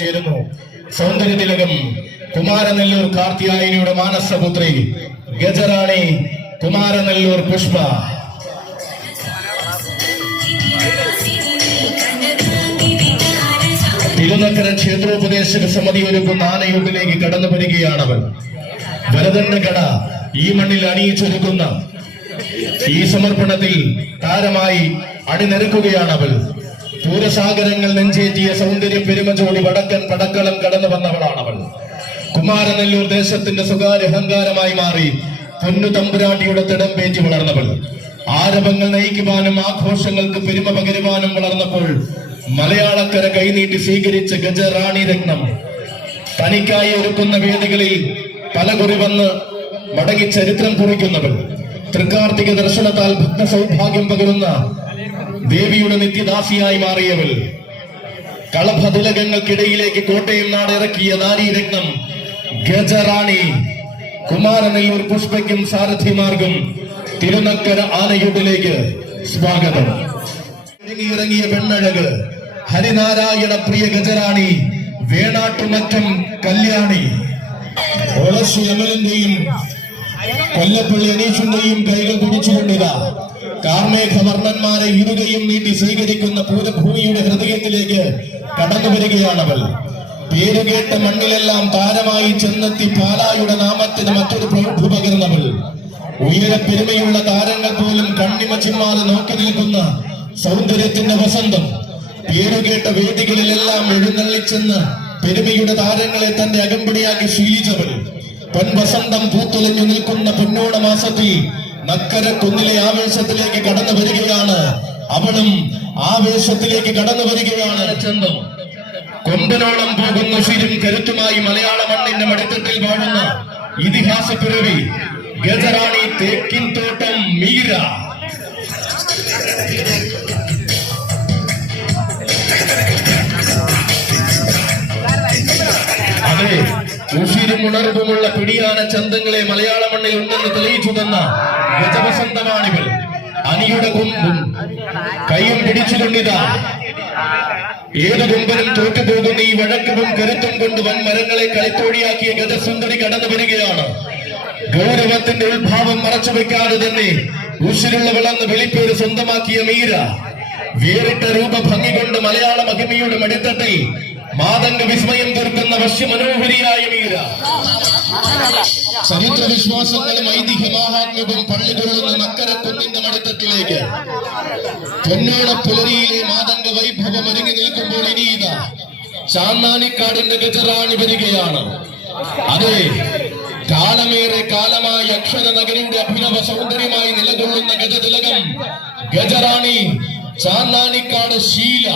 ചേരുന്നു. സൗന്ദര്യതിലകം കുമാരനെല്ലൂർ കാർത്തിയായനിയുടെ മാനസപുത്രി ഗജറാണി കുമാരനെല്ലൂർ പുഷ്പ. തിരുനക്കര ക്ഷേത്രോപദേശക സമിതി ഒരുക്കുന്ന ആനയൂട്ടിലേക്ക് കടന്നു വരികയാണവൻ. വരദന്റെ കട ഈ മണ്ണിൽ അണിയിച്ചൊരുക്കുന്ന ഈ സമർപ്പണത്തിൽ താരമായി അണിനിരക്കുകയാണവൾ പൂരസാഗരങ്ങൾ നെഞ്ചേറ്റിയ സൗന്ദര്യ പെരുമചോടി വടക്കൻ പടക്കളം കടന്നു വന്നവളാണ് അവൾ കുമാരനെല്ലൂർ ദേശത്തിന്റെ സ്വകാര്യ അഹങ്കാരമായി മാറി പൊന്നു തമ്പുരാട്ടിയുടെ തിടം പേറ്റി വളർന്നവൾ. ആരവങ്ങൾ നയിക്കുവാനും ആഘോഷങ്ങൾക്ക് പെരുമ പകരുവാനും വളർന്നപ്പോൾ മലയാളക്കര കൈനീട്ടി സ്വീകരിച്ച ഗജറാണി രത്നം. തനിക്കായി ഒരുക്കുന്ന വേദികളിൽ പല കുറി വന്ന് മടങ്ങി ചരിത്രം കുറിക്കുന്നവൾ. തൃക്കാർത്തിക ദർശനത്താൽ ഭക്ത സൗഭാഗ്യം പകരുന്ന ദേവിയുടെ നിത്യദാസിയായി മാറിയവൾ. കളഭതിലകങ്ങൾക്കിടയിലേക്ക് കോട്ടയം നാട് ഇറക്കിയ നാരീരത്നം ഗജറാണി. കുമാരനെല്ലൂർ പുഷ്പയ്ക്കും സാരഥിമാർഗം തിരുനക്കര ആനയുട്ടിലേക്ക് സ്വാഗതം. ഇറങ്ങിയ പെണ്ണഴക് ഹരിനാരായണ പ്രിയ ഗജറാണി വേണാട്ടുമറ്റം കല്യാണി. അമലിന്റെയും കൊല്ലപ്പള്ളി അനീഷിന്റെയും കൈകൾ പിടിച്ചുകൊണ്ടിതാ. കാർമേഘവർണന്മാരെ ഇരുകയും നീട്ടി സ്വീകരിക്കുന്ന പൂരഭൂമിയുടെ ഹൃദയത്തിലേക്ക് കടന്നു വരികയാണവൾ. പേരുകേട്ട മണ്ണിലെല്ലാം താരമായി ചെന്നെത്തി പാലായുടെ നാമത്തിന് മറ്റൊരു പ്രൗഢി പകർന്നവൾ ഉയരപ്പെരുമയുള്ള താരങ്ങൾ പോലും കണ്ണിമ നോക്കി നിൽക്കുന്ന സൗന്ദര്യത്തിന്റെ വസന്തം. പേരുകേട്ട വേദികളിലെല്ലാം എഴുന്നള്ളിച്ചെന്ന് പെരുമയുടെ താരങ്ങളെ തന്റെ അകമ്പടിയാക്കി ശീലിച്ചവൾ. പൊൻവസന്തം പൂത്തുലഞ്ഞു നിൽക്കുന്ന പൊന്നോണ മാസത്തിൽ നക്കര കുന്നിലെ ആവേശത്തിലേക്ക് കടന്നു വരികയാണ്. അവളും ആവേശത്തിലേക്ക് കടന്നു വരികയാണ്. ചന്തം കൊമ്പനോളം പോകുന്ന ശിരും കരുത്തുമായി മലയാള മണ്ണിന്റെ മടിത്തട്ടിൽ വാഴുന്ന ഇതിഹാസ പിറവി ഗജറാണി തേക്കിൻ തോട്ടം മീര. ഉഷിരും ഉണർവുമുള്ള പിടിയാന ചന്തങ്ങളെ മലയാള മണ്ണിൽ ഉണ്ടെന്ന് തെളിയിച്ചു തന്ന ഗജവസന്തമാണിവൾ അനിയുടെ കൊമ്പും കൈയും പിടിച്ചുകൊണ്ടിതാ ഏത് കൊമ്പനും തോറ്റുപോകുന്ന ഈ വഴക്കവും കരുത്തും കൊണ്ട് വൻ മരങ്ങളെ കളിത്തോടിയാക്കിയ ഗജസുന്ദരി കടന്നു വരികയാണ്. ഗൗരവത്തിന്റെ ഉത്ഭാവം മറച്ചു വെക്കാതെ തന്നെ ഉഷിരുള്ള വിളന്ന് വെളിപ്പേര് സ്വന്തമാക്കിയ മീര. വേറിട്ട രൂപഭംഗി കൊണ്ട് മലയാള മഹിമയുടെ മടിത്തട്ടിൽ മാതംഗ വിസ്മയം തീർക്കുന്ന വശ്യമനോഹരിയായ മീര. സമുദ്ര വിശ്വാസങ്ങളും ഐതിഹ്യ മാഹാത്മ്യവും പള്ളികൊള്ളുന്ന നക്കരക്കുന്നിന്റെ മടുത്തത്തിലേക്ക് പൊന്നോണ പുലരിയിലെ മാതന്റെ വൈഭവം ഒരുങ്ങി നിൽക്കുമ്പോൾ ഇനി ഇതാ. ചാന്നാനിക്കാടിന്റെ ഗജറാണി വരികയാണ്. അതെ കാലമേറെ കാലമായി അക്ഷര നഗരിയുടെ അഭിനവ സൗന്ദര്യമായി നിലകൊള്ളുന്ന ഗജതിലകം ഗജറാണി ചാന്നാനിക്കാട് ശീല.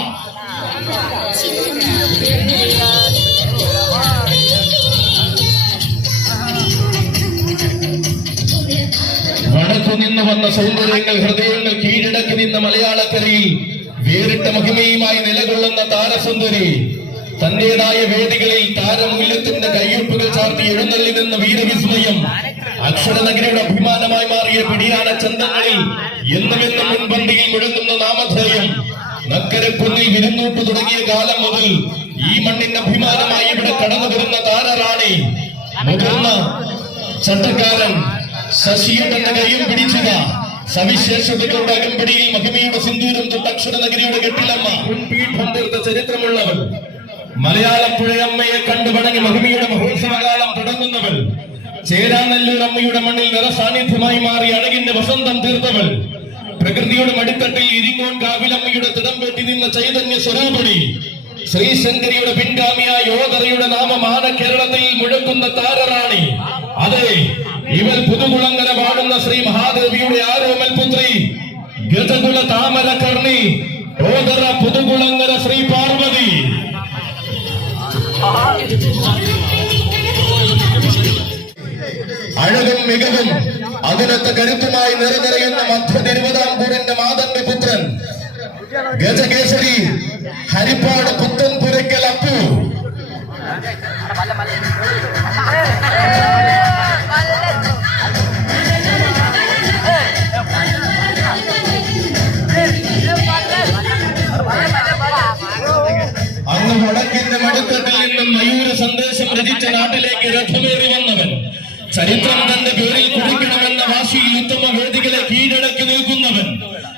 വടക്കു നിന്ന് വന്ന സൗന്ദര്യങ്ങൾ ഹൃദയങ്ങൾ കീഴടക്കി നിന്ന മലയാളക്കരയിൽ വേറിട്ട മഹിമയുമായി നിലകൊള്ളുന്ന താരസുന്ദരി തന്റേതായ വേദികളിൽ താരമൂല്യത്തിന്റെ കയ്യൊപ്പുകൾ ചാർത്തി എഴുന്നള്ളി നിന്ന വീരവിസ്മയം അക്ഷരനഗരിയുടെ അഭിമാനമായി മാറിയ പിടിയാന ചന്തങ്ങളിൽ എന്നും മുൻപന്തിയിൽ മുഴങ്ങുന്ന നാമധേയം നക്കരക്കുന്നിൽ വിരുന്നൂട്ട് തുടങ്ങിയ കാലം മുതൽ ഈ മണ്ണിന്റെ അഭിമാനമായി ഇവിടെ കടന്നു വരുന്ന താരറാണി. മുതിർന്ന ചട്ടക്കാരൻ ശശിയേട്ടന്റെ കൈയും പിടിച്ചത. സവിശേഷതകളുടെ അകമ്പടിയിൽ മഹിമയുടെ സിന്ദൂരം തൊട്ടക്ഷര നഗരിയുടെ കെട്ടിലമ്മ. മുൻപീഠം തീർത്ത ചരിത്രമുള്ളവൾ മലയാളപ്പുഴയമ്മയെ കണ്ടു വണങ്ങി മഹിമയുടെ മഹോത്സവകാലം തുടങ്ങുന്നവൾ. ചേരാനല്ലൂർ അമ്മയുടെ മണ്ണിൽ നിറസാന്നിധ്യമായി മാറി അഴകിന്റെ വസന്തം തീർത്തവൾ. പ്രകൃതിയുടെ മടിത്തട്ടിൽ ഇരിങ്ങോൺ കാവിലമ്മയുടെ തിടം വെട്ടി നിന്ന ചൈതന്യ സ്വരൂപിണി ശ്രീശങ്കരിയുടെ പിൻഗാമിയായ യോധറയുടെ നാമമാണ് കേരളത്തിൽ മുഴക്കുന്ന താരറാണി. അതെ ഇവർ പുതുകുളങ്ങര വാഴുന്ന ശ്രീ മഹാദേവിയുടെ ആരോമൽ പുത്രി ഗജകുല താമര കർണി ഓതറ പുതുകുളങ്ങര ശ്രീ പാർവതി. അഴകും മികവും അതിനൊത്ത കരുത്തുമായി നിറനിറയുന്ന മധ്യ തിരുവിതാംകൂറിന്റെ മാതന്റെ പുത്രൻ. ഗജകേസരി ഹരിപ്പാട് പുത്തൻ പുരയ്ക്കൽ അപ്പു. അന്ന് വടക്കിന്റെ മടുത്തട്ടിൽ രചിച്ച നാട്ടിലേക്ക് രഥമേറി വന്നവൻ. ചരിത്രം തന്റെ പേരിൽ കുറിക്കണമെന്ന വാശിയിൽ ഉത്തമ വേദികളെ കീഴടക്കി നിൽക്കുന്നവൻ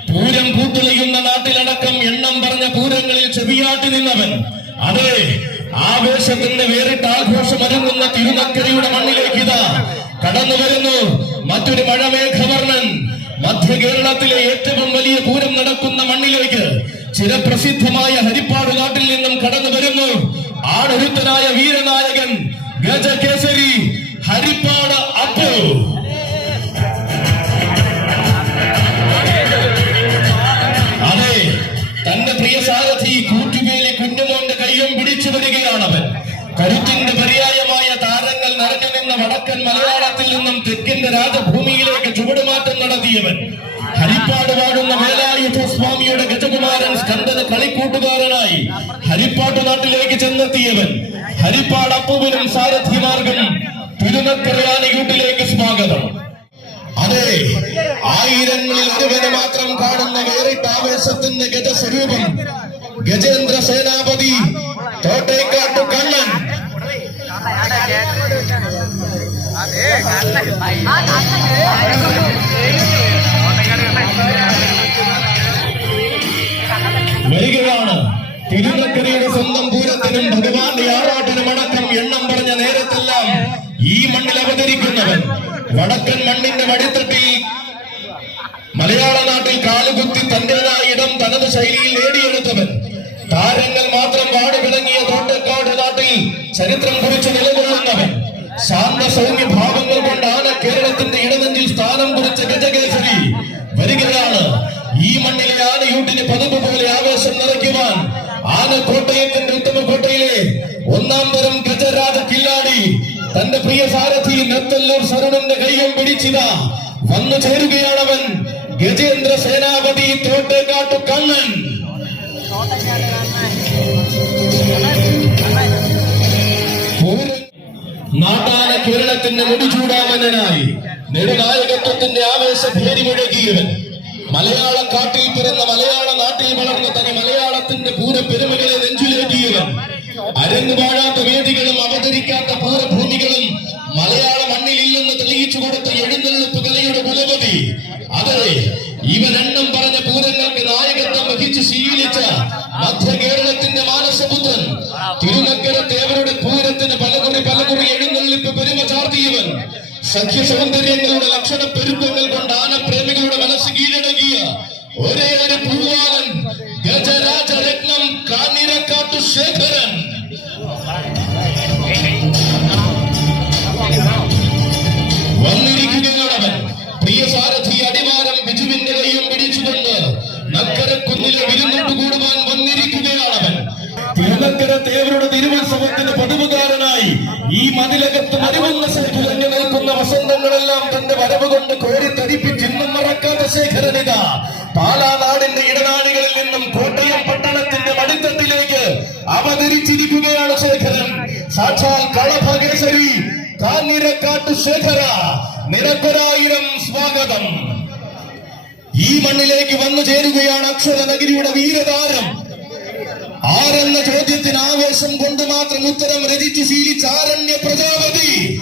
പൂരം കൂത്തുലയുന്ന നാട്ടിലടക്കം എണ്ണം പറഞ്ഞ പൂരങ്ങളിൽ ചെവിയാട്ടി നിന്നവൻ അതെ ആവേശത്തിന്റെ വേറിട്ട ആഘോഷമൊരുങ്ങുന്ന തിരുനക്കരയുടെ മണ്ണിലേക്ക് ഇതാ കടന്നു വരുന്നു. മറ്റൊരു മഴമേഘവർണൻ. മധ്യ കേരളത്തിലെ ഏറ്റവും വലിയ പൂരം നടക്കുന്ന മണ്ണിലേക്ക് ചിരപ്രസിദ്ധമായ ഹരിപ്പാട് നാട്ടിൽ നിന്നും കടന്നു വരുന്നു. ആണൊരുത്തനായ വീരനായകൻ ഗജകേസരി ഹരിപ്പാട് അപ്പു മലയാളത്തിൽ നിന്നും തെക്കിന്റെ രാജഭൂമിയിലേക്ക് ചുവടുമാറ്റം നടത്തിയവൻ. ഹരിപ്പാട് പാടുന്ന വേലായുധ സ്വാമിയുടെ ഗജകുമാരൻ സ്കന്ദന് കളിക്കൂട്ടുകാരനായി ഹരിപ്പാട്ട് നാട്ടിലേക്ക് ചെന്നെത്തിയവൻ. ഹരിപ്പാട് അപ്പുവിനും സാരഥിമാർഗം തിരുനക്കരയാനിയൂട്ടിലേക്ക് സ്വാഗതം. അതെ ആയിരങ്ങളിൽ ഒരുവന് മാത്രം കാണുന്ന വേറിട്ട ആവേശത്തിന്റെ ഗജസ്വരൂപം ഗജേന്ദ്ര സേനാപതി തോട്ടേക്കാട്ടു കണ്ണൻ. വരികയാണ്. തിരുനക്കരയുടെ സ്വന്തം പൂരത്തിനും ഭഗവാന്റെ ആറാട്ടിനും അടക്കം എണ്ണം പറഞ്ഞ നേരത്തെല്ലാം ഈ മണ്ണിൽ അവതരിക്കുന്നവൻ വടക്കൻ മണ്ണിന്റെ വടിത്തട്ടിൽ മലയാള നാട്ടിൽ കാലുകുത്തി തന്റേതായ ഇടം തനത് ശൈലിയിൽ നേടിയെടുത്തവൻ. താരങ്ങൾ മാത്രം വാടുകിടങ്ങിയ തോട്ടക്കാട് നാട്ടിൽ ചരിത്രം കുറിച്ച് നിലകൊള്ളുന്നവൻ ശാന്ത സൗമ്യ ഭാവങ്ങൾ കൊണ്ടാണ് കേരളത്തിന്റെ ഇടനെഞ്ചിൽ സ്ഥാനം കുറിച്ച ഗജകേസരി. വരികയാണ്. ഈ മണ്ണിലെ ആനയൂട്ടിന് പതിവ് പോലെ ആവേശം നിറയ്ക്കുവാൻ ആന കോട്ടയത്തിന്റെ ഉത്തമകോട്ടയിലെ ഒന്നാം തരം ഗജരാജ കില്ലാടി തന്റെ പ്രിയ സാരഥി നെത്തല്ലൂർ സരുണന്റെ കൈയും പിടിച്ചിതാ. വന്നു ചേരുകയാണവൻ ഗജേന്ദ്ര സേനാപതി തോട്ടേക്കാട്ടു കണ്ണൻ. പൂരം നാട്ടാന കേരളത്തിന്റെ മുടിചൂടാമനായി നെടുനായകത്വത്തിന്റെ ആവേശ ഭേരി മുഴകിയവൻ. മലയാള കാട്ടിൽ പിറന്ന മലയാള നാട്ടിൽ വളർന്ന തനി മലയാളത്തിന്റെ പൂര പെരുമകളെ നെഞ്ചിലേറ്റിയവൻ. അരങ്ങു പാഴാത്ത വേദികളും അവതരിക്കാത്ത പൂരഭൂമികളും മലയാള മണ്ണിൽ ഇല്ലെന്ന് തെളിയിച്ചു കൊടുത്ത എഴുന്നള്ളിപ്പ് കലയുടെ കുലപതി. അതെ ഇവ രണ്ടും പറഞ്ഞ പൂരങ്ങൾക്ക് നായകത്വം വഹിച്ച് ശീലിച്ച മധ്യ കേരളത്തിന്റെ മാനസപുത്രൻ. തിരുനക്കര സഖ്യ സൗന്ദര്യങ്ങളുടെ ലക്ഷണ പെരുപ്പങ്ങൾ കൊണ്ട് ആനപ്രേമികളുടെ മനസ്സ് കീഴടക്കിയ ഒരേ ഒരു പൂവാലൻ ഗജരാജ രത്നം കാഞ്ഞിരക്കാട്ടു ശേഖരൻ. വന്നിരിക്കുകയാണവൻ പ്രിയ സാരഥി അടിവാരം ബിജുവിന്റെ കൈയും പിടിച്ചുകൊണ്ട് നക്കരക്കുന്നിലെ വിരുന്നിട്ട് കൂടുവാൻ വന്നിരിക്കുകയാണവൻ. തിരുനക്കര തേവരുടെ തിരുവത്സവത്തിന് പതിവുകാരനായി ഈ മതിലകത്ത് മരുവന്ന വരവ് കൊണ്ട് കോരി കോരിത്തരിപ്പിച്ച് ഇന്നും മറക്കാത്ത ശേഖരനിത. പാലാനാടിന്റെ ഇടനാടികളിൽ നിന്നും കോട്ടയം പട്ടണത്തിന്റെ മടിത്തട്ടിലേക്ക് അവതരിച്ചിരിക്കുകയാണ് ശേഖരൻ. സാക്ഷാൽ കളഭകേശരി കാഞ്ഞിരക്കാട്ടു ശേഖര. നിരക്കൊരായിരം സ്വാഗതം. ഈ മണ്ണിലേക്ക് വന്നു ചേരുകയാണ് അക്ഷരനഗരിയുടെ വീരതാരം. ആരെന്ന ചോദ്യത്തിന് ആവേശം കൊണ്ട് മാത്രം ഉത്തരം രചിച്ച് ശീലിച്ച ആരണ്യ പ്രജാപതി.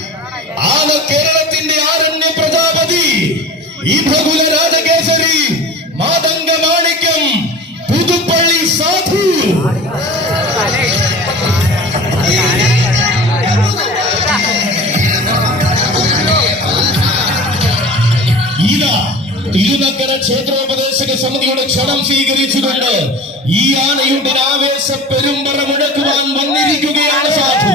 ആന കേരളത്തിന്റെ ആരണ്യ പ്രജാപതി ഈ ഭകുല രാജകേസരി മാതംഗ മാണിക്യം പുതുപ്പള്ളി സാധു ഇതാ തിരുനക്കര ക്ഷേത്രോപദേശക സമിതിയുടെ ക്ഷണം സ്വീകരിച്ചുകൊണ്ട് ഈ ആനയുടെ ആവേശ പെരുമ്പറ മുഴക്കുവാൻ വന്നിരിക്കുകയാണ് സാധു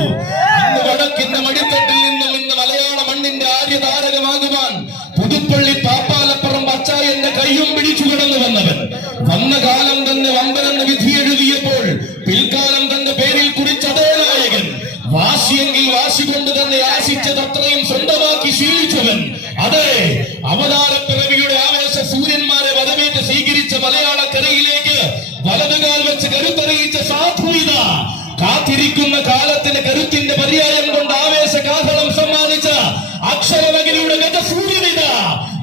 കാത്തിരിക്കുന്ന കാലത്തിന് കരുത്തിന്റെ പര്യായം കൊണ്ട് ആവേശ കാഹളം സമ്മാനിച്ച അക്ഷരമകിലൂടെ ഗത സൂര്യനിത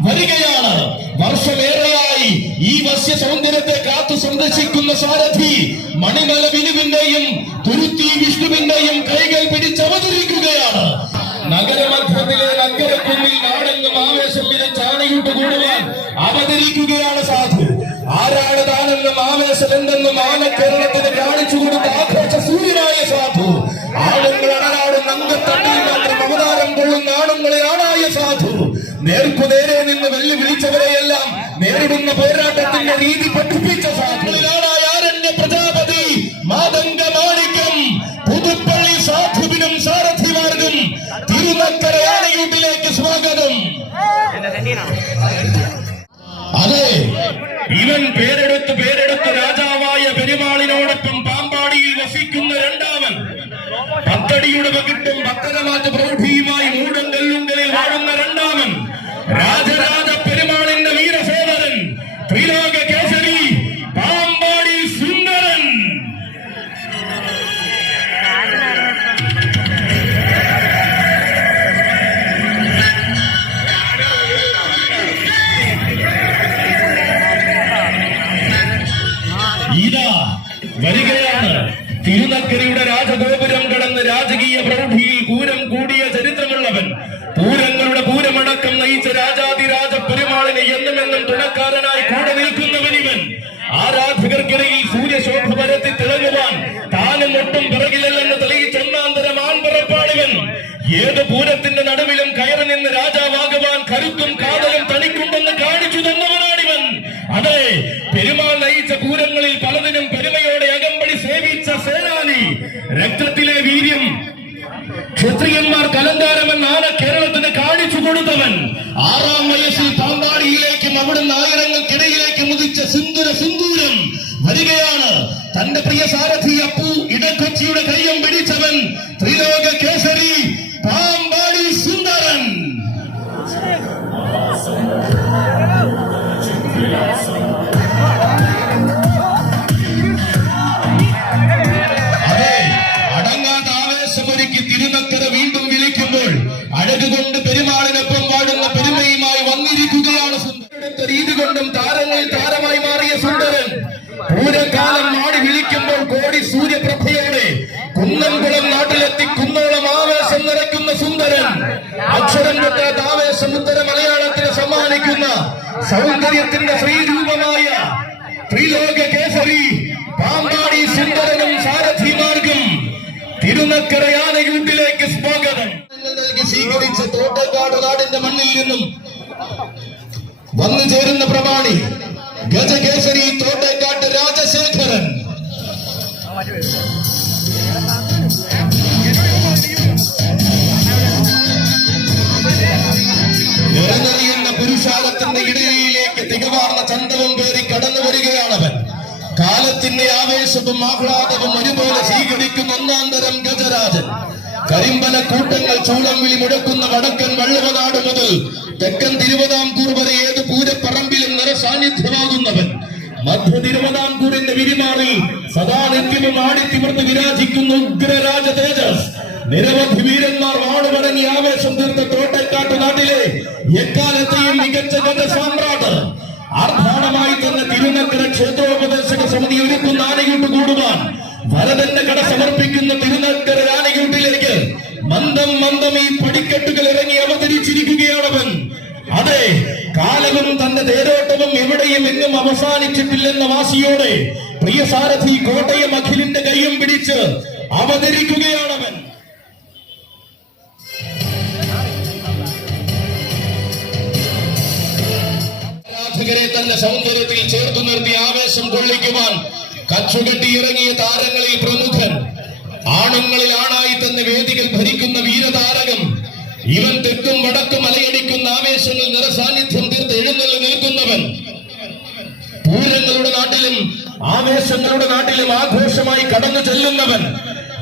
വരികയാണ്. വർഷമേറെയായി ഈ വർഷ സൗന്ദര്യത്തെ കാത്തു സംരക്ഷിക്കുന്ന സാരഥി മണിമല വിനുവിന്റെയും തുരുത്തി വിഷ്ണുവിന്റെയും കൈകൾ പിടിച്ചവതരിക്കുകയാണ്. നഗരമധ്യത്തിലെ നഗരക്കുന്നിൽ നാടെങ്ങും ആവേശം വിരിച്ച് ആണയിട്ട് കൂടുവാൻ അവതരിക്കുകയാണ് സാധു. ആരാണ് താനെന്നും ആവേശം എന്തെന്നും ആന കേരളത്തിന് കാണിച്ചു കൊടുത്ത ആണായ സാധു? നേർക്കുനേരെ നിന്ന് വെല്ലു വിളിച്ചവരെയെല്ലാം നേരിടുന്ന പോരാട്ടത്തിന്റെ രീതി പഠിപ്പിച്ച സാധുവിനാണായ ആരണ്യ പ്രജാപതി? മാതംഗ മാണിക്യം പുതുപ്പള്ളി സാധുവിനും സാരഥിമാർക്കും തിരുനക്കര ആനയൂട്ടിലേക്ക് സ്വാഗതം. അതെ. ഇവൻ പേരെടുത്ത് പേരെടുത്ത് വരികയാണ്. തിരുനക്കരയുടെ രാജഗോപുരം കടന്ന് രാജകീയ പ്രൗഢിയിൽ പൂരം കൂടിയ ചരിത്രമുള്ളവൻ പൂരങ്ങളുടെ പൂരമടക്കം നയിച്ച രാജാതിരാജ പെരുമാളിനെ എന്നും തുണക്കാരനായി കൂടെ നിൽക്കുന്നവൻ ഇവൻ. ആരാധകർക്കിടയിൽ സൂര്യശോഭ പരത്തി തിളങ്ങുവാൻ താനും ഒട്ടും പിറകിലല്ലെന്ന് തെളിയിച്ച ഒന്നാന്തരം ആൺപിറപ്പാണിവൻ ഏത് പൂരത്തിന്റെ നടുവിലും കയറി നിന്ന് രാജാവാകുവാൻ സിന്ദുര സിന്ദൂരം വരികയാണ് തന്റെ പ്രിയ സാരഥി അപ്പു ഇടക്കൊച്ചിയുടെ സൗന്ദര്യത്തിന്റെ ശ്രീരൂപമായ ത്രിലോക കേസരി പാമ്പാടി സുന്ദരനും സാരഥിമാർക്കും തിരുനക്കരയാനയൂട്ടിലേക്ക് സ്വാഗതം. നൽകി സ്വീകരിച്ച തോട്ടക്കാട് നാടിന്റെ മണ്ണിൽ നിന്നും വന്നു ചേരുന്ന പ്രമാണി ഗജകേസരി തോട്ടക്കാട്ട് രാജശേഖരൻ. പുരുഷാരത്തിന്റെ ഇടയിലേക്ക് തികവാർന്ന ചന്തവും പേറി കടന്നു വരികയാണവൻ. കാലത്തിന്റെ ആവേശവും ആഹ്ലാദവും ഒരുപോലെ സ്വീകരിക്കുന്ന ഒന്നാം തരം ഗജരാജൻ. കരിമ്പന കൂട്ടങ്ങൾ ചൂളം വിളി മുടക്കുന്ന വടക്കൻ വള്ളവനാട് മുതൽ തെക്കൻ തിരുവിതാംകൂർ വരെ ഏത് പൂരപ്പറമ്പിലും നിറസാന്നിധ്യമാകുന്നവൻ. മധ്യ തിരുവിതാംകൂറിന്റെ വിരിമാറിൽ സദാ നിത്യവും ആടിത്തിമിർന്ന് വിരാജിക്കുന്ന ഉഗ്രരാജ തേജസ് നിരവധി വീരന്മാർ വാടുമടങ്ങി ആവേശം തീർത്ത തോട്ടക്കാട്ട് നാട്ടിലെ എക്കാലത്തെയും മികച്ച ഗജ സാമ്രാട്ട്. ആർഭാടമായി തന്നെ തിരുനക്കര ക്ഷേത്രോപദേശക സമിതി ഒരുക്കുന്ന ആനയൂട്ട് കൂടുവാൻ വരതന്റെ കട സമർപ്പിക്കുന്ന തിരുനക്കര ആനയൂട്ടിലേക്ക് മന്ദം മന്ദം ഈ പടിക്കെട്ടുകൾ ഇറങ്ങി അവതരിച്ചിരിക്കുകയാണവൻ അതെ കാലവും തന്റെ തേരോട്ടവും എവിടെയും എങ്ങും അവസാനിച്ചിട്ടില്ലെന്ന വാശിയോടെ പ്രിയ സാരഥി കോട്ടയം അഖിലിന്റെ കൈയും പിടിച്ച് അവതരിക്കുകയാണവൻ ആരാധകരെ തന്റെ സൗന്ദര്യത്തിൽ ചേർത്തു നിർത്തി ആവേശം കൊള്ളിക്കുവാൻ കച്ചുകെട്ടി ഇറങ്ങിയ താരങ്ങളിൽ പ്രമുഖൻ. ആണുങ്ങളിൽ ആണായി തന്നെ വേദികൾ ഭരിക്കുന്ന വീരതാരകം ഇവൻ തെക്കും വടക്കും അലയടിക്കുന്ന ആവേശങ്ങൾ നിറസാന്നിധ്യം തീർത്ത് എഴുന്നള്ളി നിൽക്കുന്നവൻ. പൂരങ്ങളുടെ നാട്ടിലും ആവേശങ്ങളുടെ നാട്ടിലും ആഘോഷമായി കടന്നു ചെല്ലുന്നവൻ.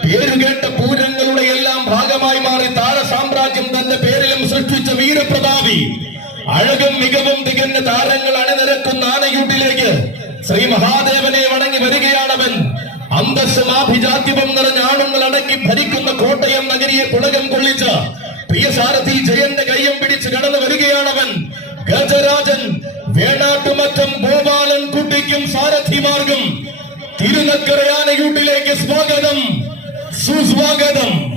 പേരുകേട്ട പൂരങ്ങളുടെ എല്ലാം ഭാഗമായി മാറി താര സാമ്രാജ്യം തന്റെ പേരിലും സൃഷ്ടിച്ച വീരപ്രതാപി. അഴകും മികവും തികഞ്ഞ താരങ്ങൾ അണിനിരക്കുന്ന ആനയൂട്ടിലേക്ക് ശ്രീ മഹാദേവനെ വണങ്ങി വരികയാണവൻ അന്തസ്സും ആഭിജാത്യവും നിറഞ്ഞ ആണുങ്ങൾ അടക്കി ഭരിക്കുന്ന കോട്ടയം നഗരിയെ പുളകം കൊള്ളിച്ച പ്രിയ സാരഥി ജയന്റെ കയ്യം പിടിച്ച് കടന്നു വരികയാണവൻ ഗജരാജൻ വേണാട്ടുമറ്റം ഗോപാലൻ കുട്ടിക്കും സാരഥിമാർക്കും തിരുനക്കരയാനയൂട്ടിലേക്ക് സ്വാഗതം. സുസ്വാഗതം.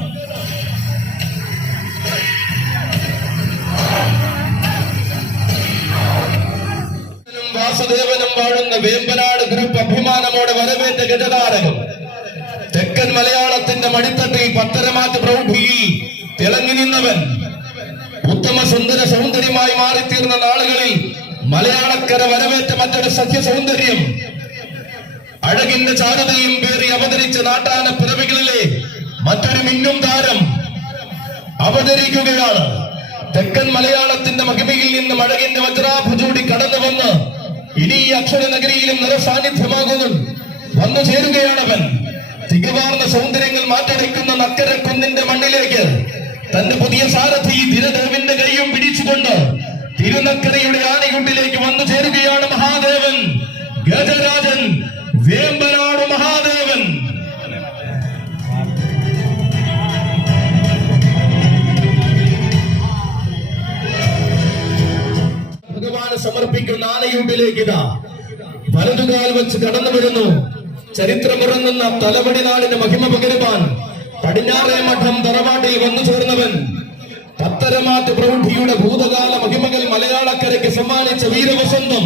വാസുദേവനും വാഴുന്ന വേമ്പനാട് ഗ്രൂപ്പ് അഭിമാനമോടെ വരവേറ്റ ഗജതാരകം. തെക്കൻ മലയാളത്തിന്റെ മടിത്തട്ടിൽ പത്തരമാറ്റ് പ്രൗഢിയിൽ തിളങ്ങി നിന്നവൻ. ഉത്തമ സുന്ദര സൗന്ദര്യമായി മാറിത്തീർന്ന നാളുകളിൽ മലയാളക്കര വരവേറ്റ മറ്റൊരു സത്യസൗന്ദര്യം അഴകിന്റെ ചാരുതയും പേറി അവതരിച്ച നാട്ടാന പിറവികളിലെ മറ്റൊരു മിന്നും താരം അവതരിക്കുകയാണ്. തെക്കൻ മലയാളത്തിന്റെ മഹിമയിൽ നിന്നും അഴകിന്റെ വജ്രാഭുചൂടി കടന്നു വന്ന് ഇനി ഈ അക്ഷര നഗരിയിലും നിറസാന്നിധ്യമാകുന്നു വന്നു ചേരുകയാണവൻ. തികവാർന്ന സൗന്ദര്യങ്ങൾ മാറ്റടയ്ക്കുന്ന നക്കര കുന്നിന്റെ മണ്ണിലേക്ക് തന്റെ പുതിയ സാരഥി ദിനദേവിന്റെ കൈയും പിടിച്ചുകൊണ്ട് തിരുനക്കരയുടെ ആനയുണ്ടിലേക്ക് വന്നു ചേരുകയാണ് മഹാദേവൻ. ഗജരാജൻ വേമ്പനാട് സമർപ്പിക്കുന്ന ആനയൂട്ടിലേക്ക് ഇതാ. വലതുകാൽ വെച്ച് കടന്നു വരുന്നു. ചരിത്രമുറങ്ങുന്ന തലവടി നാടിന് മഹിമ പകരുവാൻ പടിഞ്ഞാറേ മഠം തറവാട്ടിൽ വന്നു ചേർന്നവൻ പത്തരമാറ്റ് പ്രൗഢിയുടെ ഭൂതകാല മഹിമകൾ മലയാളക്കരയ്ക്ക് സമ്മാനിച്ച വീരവസന്തം.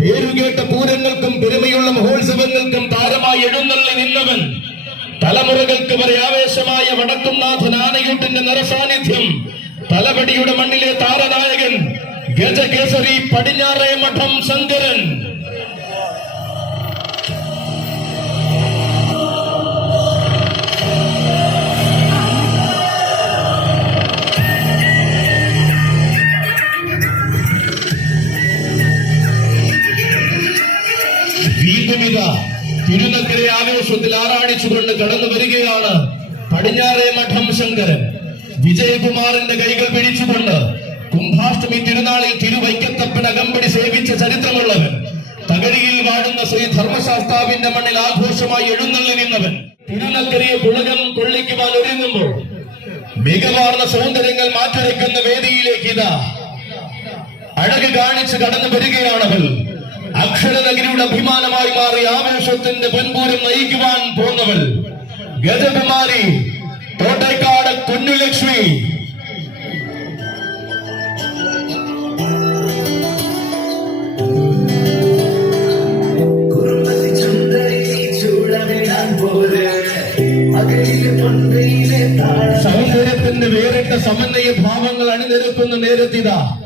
പേരുകേട്ട പൂരങ്ങൾക്കും പെരുമയുള്ള മഹോത്സവങ്ങൾക്കും താരമായി എഴുന്നള്ളി നിന്നവൻ. തലമുറകൾക്ക് വരെ ആവേശമായ വടക്കുംനാഥൻ ആനയൂട്ടിന്റെ നിറസാന്നിധ്യം തലപടിയുടെ മണ്ണിലെ താരനായകൻ ഗജകേസരി പടിഞ്ഞാറേ മഠം ശങ്കരൻ തിരുനക്കരെ ആവേശത്തിൽ ആറാടിച്ചുകൊണ്ട് കടന്നു വരികയാണ് പടിഞ്ഞാറേ മഠം ശങ്കരൻ. വിജയകുമാറിന്റെ കൈകൾ പിടിച്ചുകൊണ്ട് കുംഭാഷ്ടമി തിരുനാളിൽ തിരുവൈക്കത്തപ്പൻ അകമ്പടി സേവിച്ച ചരിത്രമുള്ളവൻ തകഴിയിൽ വാഴുന്ന ശ്രീ ധർമ്മശാസ്താവിന്റെ മണ്ണിൽ ആഘോഷമായി എഴുന്നള്ളി നിന്നവൻ. തിരുനക്കരയെ പുളകം കൊള്ളിക്കുവാൻ ഒരുങ്ങുമ്പോൾ മികവാർന്ന സൗന്ദര്യങ്ങൾ മാറ്റുരയ്ക്കുന്ന വേദിയിലേക്ക് ഇതാ. അഴക് കാണിച്ച് കടന്നു വരികയാണവൾ. അക്ഷരനഗരിയുടെ അഭിമാനമായി മാറി ആവേശത്തിന്റെ പൊൻപൂരം നയിക്കുവാൻ പോന്നവൾ. ഗജകുമാരി തോട്ടേക്കാട് കുഞ്ഞുലക്ഷ്മി സൗന്ദര്യത്തിന്റെ വേറിട്ട സമന്വയ ഭാവങ്ങൾ അണിനിരക്കുന്ന നേരത്തിതാ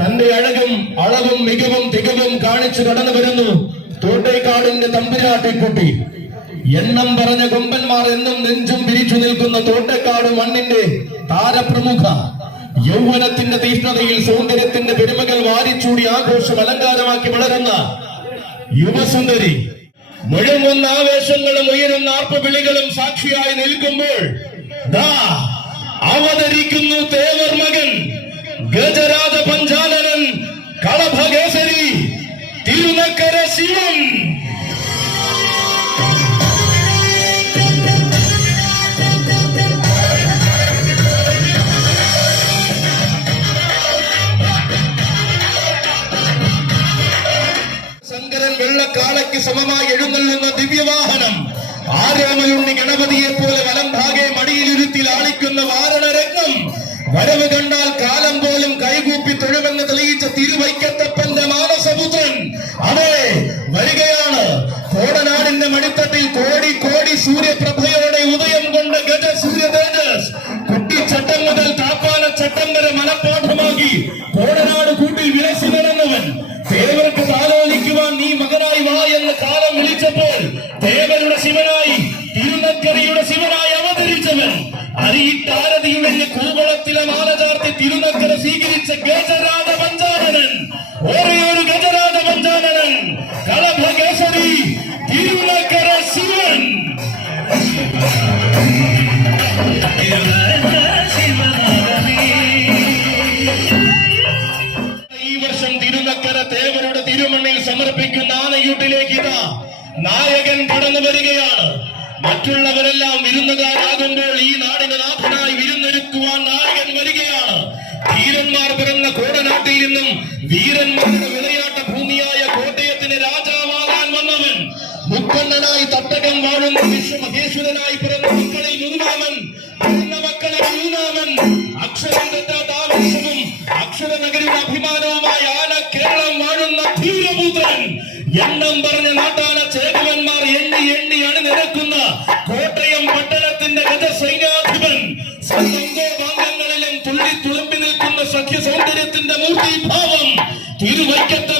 തന്റെ അഴകും അളവും മികവും തികവും കാണിച്ചു കടന്നു വരുന്നു. തോട്ടേക്കാടിന്റെ തമ്പുരാട്ടിക്കുട്ടി. എണ്ണം പറഞ്ഞ കൊമ്പന്മാർ എന്നും നെഞ്ചും പിരിച്ചു നിൽക്കുന്ന തോട്ടേക്കാട് മണ്ണിന്റെ താരപ്രമുഖ. യൗവനത്തിന്റെ തീഷ്ണതയിൽ സൗന്ദര്യത്തിന്റെ പെരുമകൾ വാരിച്ചൂടി ആഘോഷം അലങ്കാരമാക്കി വളരുന്ന യുവസുന്ദരി. മുഴങ്ങുന്ന ആവേശങ്ങളും ഉയരുന്ന ആർപ്പുവിളികളും സാക്ഷിയായി നിൽക്കുമ്പോൾ അവതരിക്കുന്നു തേവർ മകൻ ഗജരാജ പഞ്ചാനനൻ കളഭകേസരി തിരുനക്കര ശിവൻ. വെള്ളക്കാളയ്ക്ക് സമമായി എഴുന്നള്ളുന്ന ദിവ്യവാഹനം ആരാമയുണ്ണി ഗണപതിയെ പോലെ വലം മറ്റുള്ളവരെല്ലാം വിരുന്നുകാരാകുമ്പോൾ ഈ നാടിന് നാഥനായി இந்த மூர்த்தி பாவம் திருவைக்கத்தை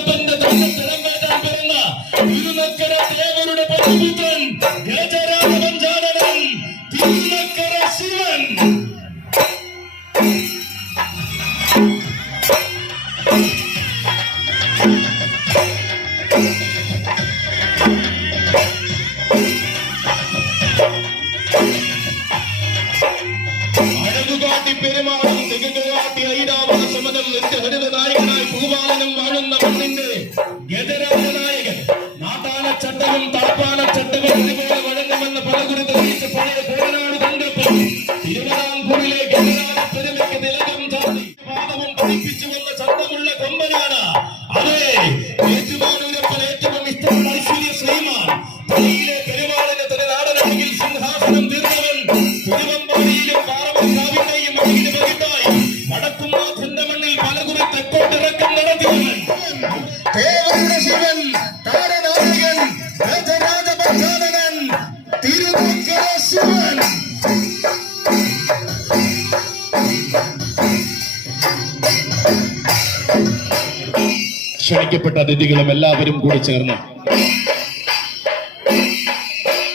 അതിഥികളും എല്ലാവരും കൂടി ചേർന്ന്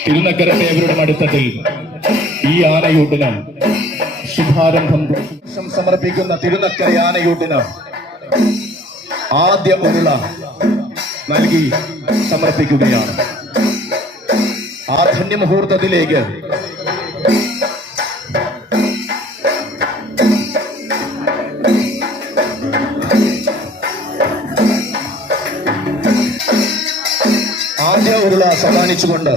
തിരുനക്കര ദേവരുടെ മടിത്തട്ടിൽ ഈ ആനയൂട്ടിന് ശുഭാരംഭം സമർപ്പിക്കുന്ന തിരുനക്കര ആനയൂട്ടിന് ആദ്യ ഉരുള നൽകി സമർപ്പിക്കുകയാണ്. ആ ധന്യമുഹൂർത്തത്തിലേക്ക് സമ്മാനിച്ചുകൊണ്ട്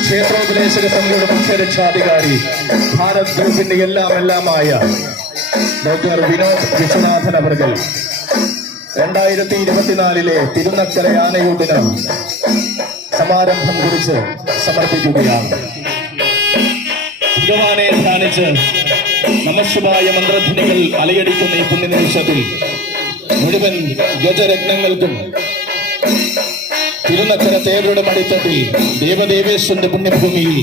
ക്ഷേത്രോപദേശക സമിതിയുടെ മുഖ്യരക്ഷാധികാരി ഭാരത് ഗ്രൂപ്പിന്റെ എല്ലാം എല്ലാമായ ഡോക്ടർ വിനോദ് വിശ്വനാഥൻ അവർകൾ രണ്ടായിരത്തി ഇരുപത്തിനാലിലെ തിരുനക്കര ആനയൂട്ടിന് സമാരംഭം കുറിച്ച് സമർപ്പിക്കുകയാണ്. ഭഗവാനെ ധ്യാനിച്ച് നമശിവായ മന്ത്രധ്വനികൾ അലയടിക്കുന്ന ഈ പുണ്യനിമിഷത്തിൽ മുഴുവൻ ഗജരത്നങ്ങൾക്കും തിരുനക്കര തേവരുടെ മടിത്തട്ടിൽ ദേവദേവേശ്വരന്റെ പുണ്യഭൂമിയിൽ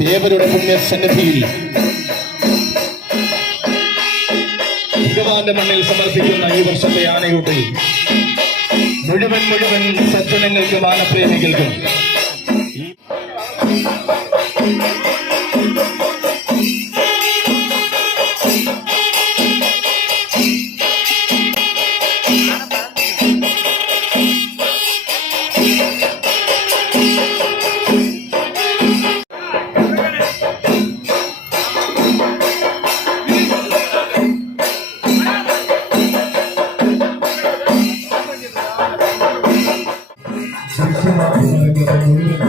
തേവരുടെ പുണ്യസന്നിധിയിൽ. ഭഗവാന്റെ മണ്ണിൽ സമർപ്പിക്കുന്ന ഈ വർഷത്തെ ആനയൂട്ടിൽ മുഴുവൻ മുഴുവൻ സജ്ജനങ്ങൾക്കും ആനപ്രേമികൾക്കും ദൃശ്യമാധ്യമങ്ങളുടെ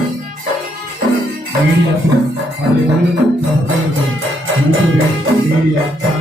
മുഴുവൻ